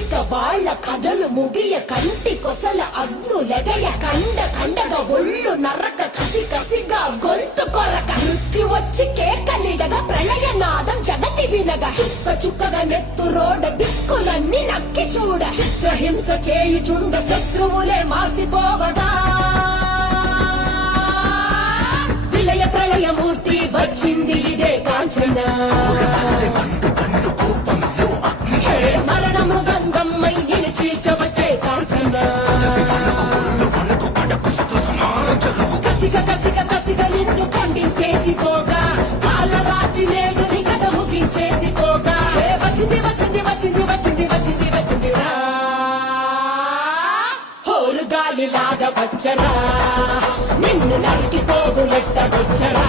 ఇక వాళ్ళ కథలు ముగియ కంటి కొసల అగ్నులెగయ కండగా ఒళ్ళు నరక కసి కసిగా గొంతు కొరక మృత్యు వచ్చి కేకలిడగా ప్రళయనాదం జగతి వినగా చుక్క చుక్కగా నెత్తురోడ దిక్కులన్నీ నక్కి చూడ చిత్రహింస చేయుచుండ శత్రువులే మాసిపోవగా విలయ ప్రళయమూర్తి వచ్చింది ఇదే కాంచన మరణ మృదంగమ్మై నిలిచీర్చవచ్చే కాంచన కసిక నిన్ను ఖండించేసి పోగా కాళ్ళ రాచి నేడుని కథ ముగించేసి పోగా వచ్చింది రా హోరు గాలిలాగా వచ్చరా నిన్ను నరికి పోగులెట్ట వచ్చరా